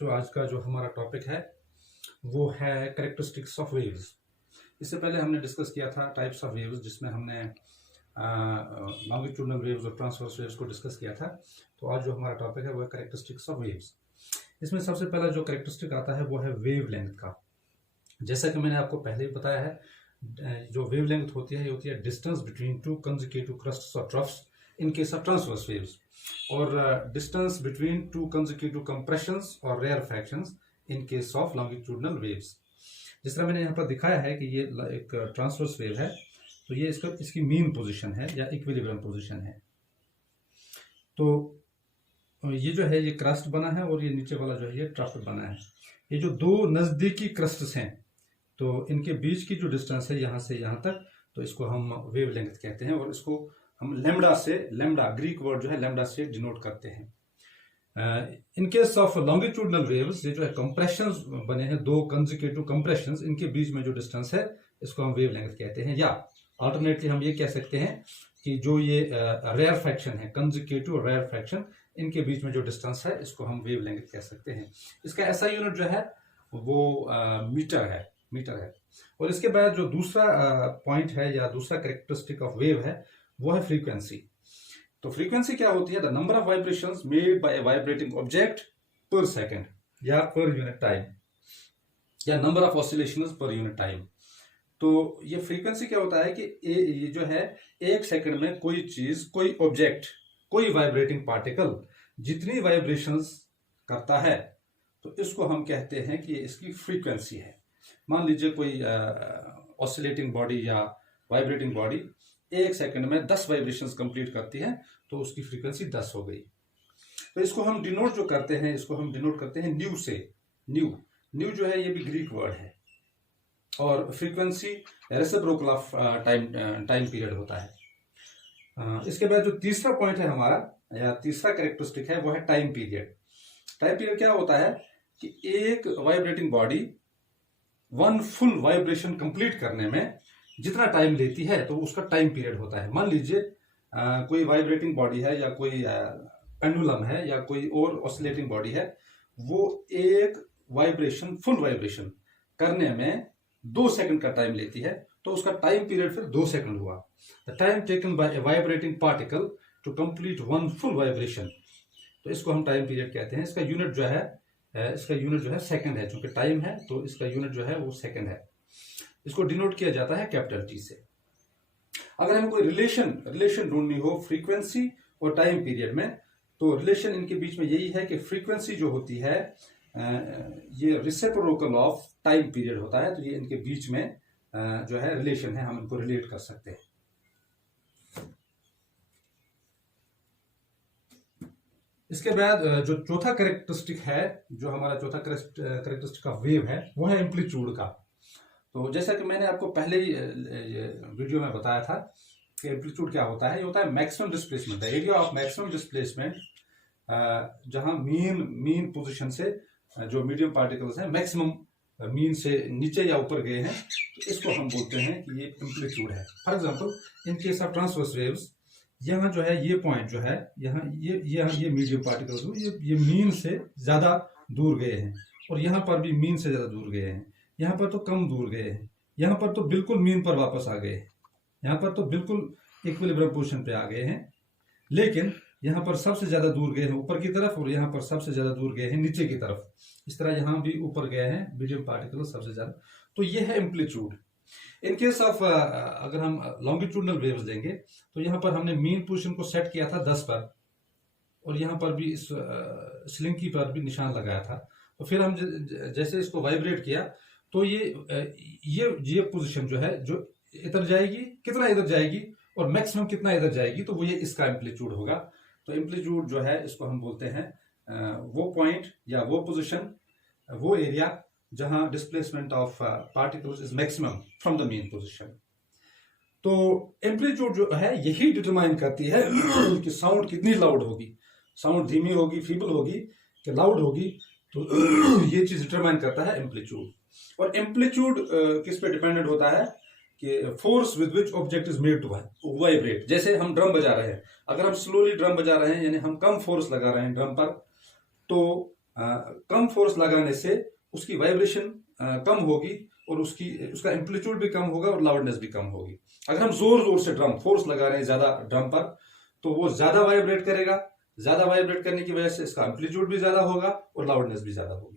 बच्चों, आज का जो हमारा टॉपिक है वो है कैरेक्टरिस्टिक्स ऑफ वेव्स। इससे पहले हमने डिस्कस किया था टाइप्स ऑफ वेव्स, जिसमें हमने लॉन्गिट्यूडनल वेव्स और ट्रांसवर्स वेव्स को डिस्कस किया था। तो आज जो हमारा टॉपिक है वो है कैरेक्टरिस्टिक्स ऑफ वेव्स। इसमें सबसे पहला जो कैरेक्टरिस्टिक आता है वो है वेव लेंथ का। जैसा कि मैंने आपको पहले ही बताया है, जो वेव लेंथ होती है ये होती है distance between two consecutive crests और troughs in case of transverse waves, और distance between two consecutive compressions और rarefactions in case of longitudinal waves. जिस तरह मैंने यहाँ पर दिखाया है कि ये एक ट्रांसवर्स वेव है, तो ये इसकी मीन पोजीशन है या इक्विलिब्रियम पोजीशन है। तो ये जो है ये क्रस्ट बना है और ये नीचे वाला जो है ये ट्रफ्ट बना है। ये जो दो नजदीकी क्रस्ट्स हैं, तो इनके बीच की जो डिस्टेंस है यहाँ से यहाँ तक, तो इसको हम वेव लेंथ कहते हैं, और इसको हम लैम्डा ग्रीक वर्ड जो है लैम्डा से डिनोट करते हैं। इन केस ऑफ लॉन्गिट्यूडनल वेव्स, ये जो है कंप्रेशंस बने हैं, दो कंसेक्यूटिव कंप्रेशंस, इनके बीच में जो डिस्टेंस है इसको हम वेव लेंथ कहते हैं। या अल्टरनेटली हम ये कह सकते हैं कि जो ये रेयरफैक्शन है, कंसेक्यूटिव रेयरफैक्शन, इनके बीच में जो डिस्टेंस है इसको हम वेव लेंथ कह सकते हैं। इसका ऐसा यूनिट जो है वो मीटर है। और इसके बाद जो दूसरा पॉइंट है या दूसरा कैरेक्टरिस्टिक ऑफ वेव है वो है फ्रीक्वेंसी। तो फ्रीक्वेंसी क्या होती है? The number of vibrations made by a vibrating object पर सेकंड या पर यूनिट टाइम, या number of oscillations per unit time. तो ये फ्रीक्वेंसी क्या होता है कि ये जो है एक सेकंड में कोई चीज, कोई ऑब्जेक्ट, कोई वाइब्रेटिंग पार्टिकल जितनी वाइब्रेशंस करता है, तो इसको हम कहते हैं कि इसकी फ्रीक्वेंसी है। मान लीजिए कोई ऑसिलेटिंग बॉडी या वाइब्रेटिंग बॉडी एक सेकंड में 10 वाइब्रेशंस कंप्लीट करती है, तो उसकी फ्रीक्वेंसी 10 हो गई। तो इसको हम डिनोट जो करते हैं, इसको हम डिनोट करते हैं न्यू से। न्यू जो है ये भी ग्रीक वर्ड है, और frequency reciprocal of time period होता है। इसके बाद जो तीसरा पॉइंट है हमारा, या तीसरा कैरेक्टरिस्टिक है, वो है टाइम पीरियड। टाइम पीरियड क्या होता है कि एक vibrating body one full vibration complete करने में जितना टाइम लेती है, तो उसका टाइम पीरियड होता है। मान लीजिए कोई वाइब्रेटिंग बॉडी है, या कोई पेंडुलम है, या कोई और ऑसिलेटिंग बॉडी है, वो एक वाइब्रेशन, फुल वाइब्रेशन करने में 2 सेकंड का टाइम लेती है, तो उसका टाइम पीरियड फिर 2 सेकंड हुआ। The time taken by a vibrating particle to complete one full vibration, तो इसको हम टाइम पीरियड कहते हैं। इसका यूनिट जो है सेकंड है, क्योंकि टाइम है तो इसका यूनिट जो है वो सेकंड है। इसको डिनोट किया जाता है कैपिटल टी से। अगर हमें कोई रिलेशन ढूंढनी हो फ्रीक्वेंसी और टाइम पीरियड में, तो रिलेशन इनके बीच में यही है कि फ्रीक्वेंसी जो होती है ये रेसिप्रोकल ऑफ टाइम पीरियड होता है, तो ये इनके बीच में जो है रिलेशन है, हम इनको रिलेट कर सकते हैं। इसके बाद जो चौथा कैरेक्टरिस्टिक है, जो हमारा चौथा कैरेक्टरिस्टिक ऑफ वेव है, वो है एम्पलीट्यूड का। तो जैसा कि मैंने आपको पहले ही वीडियो में बताया था कि एम्पलीट्यूड क्या होता है, ये होता है maximum displacement, area of maximum displacement, जहां मीन पोजीशन से जो मीडियम पार्टिकल्स हैं मैक्सिमम मीन से नीचे या ऊपर गए हैं, तो इसको हम बोलते हैं कि ये एम्पलीट्यूड है। For example in case of transverse waves, यहाँ जो है ये पॉइंट जो है, यहाँ ये मीडियम पार्टिकल्स ये मीन से ज्यादा दूर गए हैं, और यहाँ पर भी मीन से ज्यादा दूर गए हैं, यहाँ पर तो कम दूर गए हैं, यहाँ पर तो बिल्कुल मीन पर वापस आ गए, यहाँ पर तो बिल्कुल इक्विलिब्रियम पोजीशन पे आ गए हैं। लेकिन यहाँ पर सबसे ज्यादा दूर गए हैं ऊपर की तरफ, और यहाँ पर सबसे ज्यादा दूर गए हैं नीचे की तरफ। इस तरह यहाँ भी ऊपर गए हैं मीडियम पार्टिकल सबसे ज्यादा। तो ये है एम्पलीट्यूड। इन केस ऑफ अगर हम लॉन्गिट्यूडनल वेव्स देंगे, तो यहाँ पर हमने मीन पोजीशन को सेट किया था 10 पर, और यहाँ पर भी इस स्लिंकी पर भी निशान लगाया था। तो फिर हम जैसे इसको वाइब्रेट किया, तो ये पोजीशन जो है, जो इधर जाएगी, कितना इधर जाएगी और मैक्सिमम कितना इधर जाएगी, तो वो ये इसका एम्पलीट्यूड होगा। तो एम्पलीट्यूड जो है इसको हम बोलते हैं वो पॉइंट या वो पोजीशन, वो एरिया जहां displacement of particles is maximum from the mean position. तो एम्पलीट्यूड जो है यही डिटरमाइन करती है कि साउंड कितनी लाउड होगी, साउंड धीमी होगी, फीबल होगी कि लाउड होगी, तो ये चीज डिटरमाइन करता है एम्पलीट्यूड। और एम्पलीट्यूड किस पे डिपेंडेंट होता है कि force with which object is made to vibrate. जैसे हम ड्रम बजा रहे हैं, अगर हम स्लोली ड्रम बजा रहे हैं, यानी हम कम फोर्स लगा रहे हैं ड्रम पर, तो कम फोर्स लगाने से उसकी वाइब्रेशन कम होगी और उसका एम्पलीट्यूड भी कम होगा और लाउडनेस भी कम होगी। अगर हम जोर जोर से ड्रम फोर्स लगा रहे हैं ज्यादा ड्रम पर, तो वो ज्यादा वाइब्रेट करेगा। ज्यादा वाइब्रेट करने की वजह से इसका एम्पलीट्यूड भी ज्यादा होगा और लाउडनेस भी ज्यादा होगी।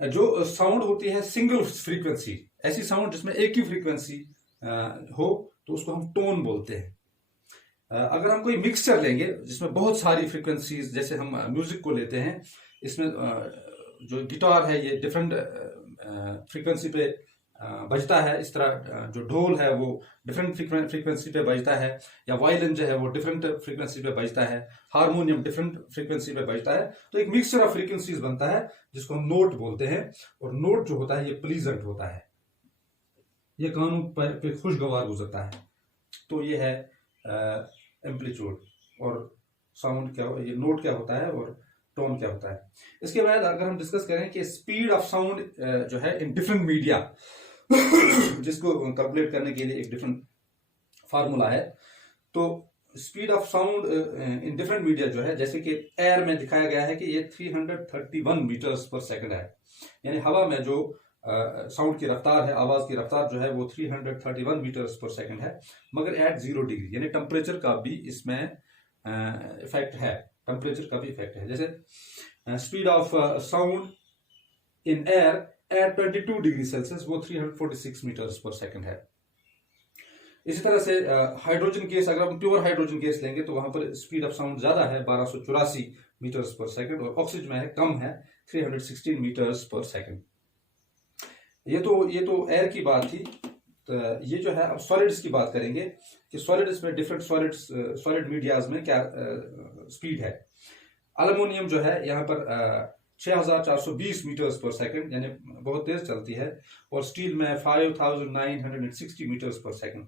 जो साउंड होती है सिंगल फ्रीक्वेंसी, ऐसी साउंड जिसमें एक ही फ्रीक्वेंसी हो, तो उसको हम टोन बोलते हैं। अगर हम कोई मिक्सचर लेंगे जिसमें बहुत सारी फ्रीक्वेंसीज, जैसे हम म्यूजिक को लेते हैं, इसमें जो गिटार है ये डिफरेंट फ्रीक्वेंसी पे बजता है, इस तरह जो ढोल है वो डिफरेंट फ्रीक्वेंसी पे बजता है, या वायलिन जो है वो डिफरेंट फ्रीक्वेंसी पे बजता है, हारमोनियम डिफरेंट फ्रीक्वेंसी पे बजता है। तो एक मिक्सचर ऑफ फ्रीक्वेंसीज बनता है जिसको हम नोट बोलते हैं। और नोट जो होता है ये प्लीजेंट होता है, ये कानों पे खुशगवार गुजरता है। तो ये है एम्पलीट्यूड और साउंड क्या, ये नोट क्या होता है और टोन क्या होता है। इसके बाद अगर हम डिस्कस करें कि स्पीड ऑफ साउंड जो है इन डिफरेंट मीडिया, जिसको कैलकुलेट करने के लिए एक डिफरेंट फार्मूला है। तो speed of sound in different media जो है, जैसे कि एयर में दिखाया गया है कि ये 331 मीटर्स पर सेकंड है, यानी हवा में जो साउंड की रफ्तार है, आवाज की रफ्तार जो है वो 331 मीटर्स पर सेकंड है, मगर एट 0 डिग्री, यानी टेम्परेचर का भी इसमें इफेक्ट है। टेम्परेचर का भी इफेक्ट है। जैसे speed of sound in air at 22 degree Celsius वो 346 मीटर्स पर सेकंड है। इसी तरह से हाइड्रोजन गैस, अगर हम प्योर हाइड्रोजन गैस लेंगे तो वहां पर स्पीड ऑफ साउंड ज्यादा है, 1284 मीटर्स पर सेकंड, और ऑक्सीजन में कम है, 316 मीटर्स पर सेकंड। ये तो एयर की बात थी। तो ये जो है, अब सॉलिड्स की बात करेंगे कि सॉलिड्स में डिफरेंट सॉलिड मीडियाज में क्या स्पीड है। एल्युमिनियम जो है यहाँ पर 6420 मीटर्स पर सेकंड, यानी बहुत तेज चलती है, और स्टील में 5960 मीटर्स पर सेकंड।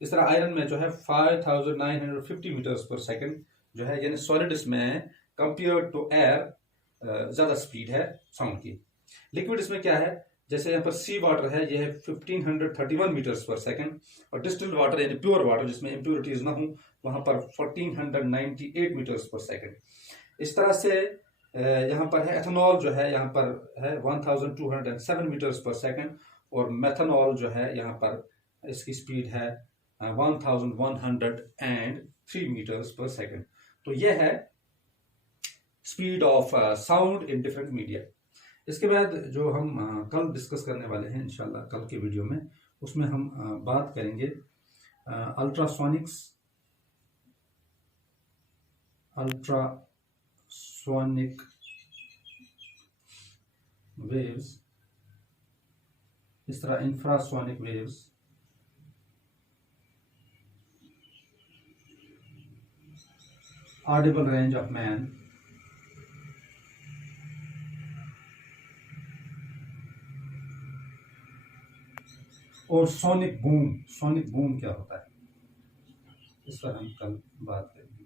इस तरह आयरन में जो है 5950 मीटर्स पर सेकंड जो है, यानी सॉलिड्स में कंपेयर टू एयर ज्यादा स्पीड है साउंड की। लिक्विड्स में क्या है, जैसे यहाँ पर सी वाटर है, यह है 1531 मीटर्स पर सेकंड, और डिस्टिल्ड वाटर यानी प्योर वाटर जिसमें इम्प्योरिटीज ना हो, वहां पर 1498 मीटर्स पर सेकंड। इस तरह से यहाँ पर है एथेनॉल जो है, यहाँ पर है 1207 मीटर्स पर सेकंड, और मेथनॉल जो है यहाँ पर इसकी स्पीड है 1103 मीटर्स पर सेकंड। तो यह है speed of sound in different media. इसके बाद जो हम कल डिस्कस करने वाले हैं इंशाल्लाह कल के वीडियो में, उसमें हम बात करेंगे अल्ट्रासोनिक वेव्स, इस तरह infrasonic waves, Audible range of man, और सोनिक बूम क्या होता है, इस पर हम कल बात करेंगे।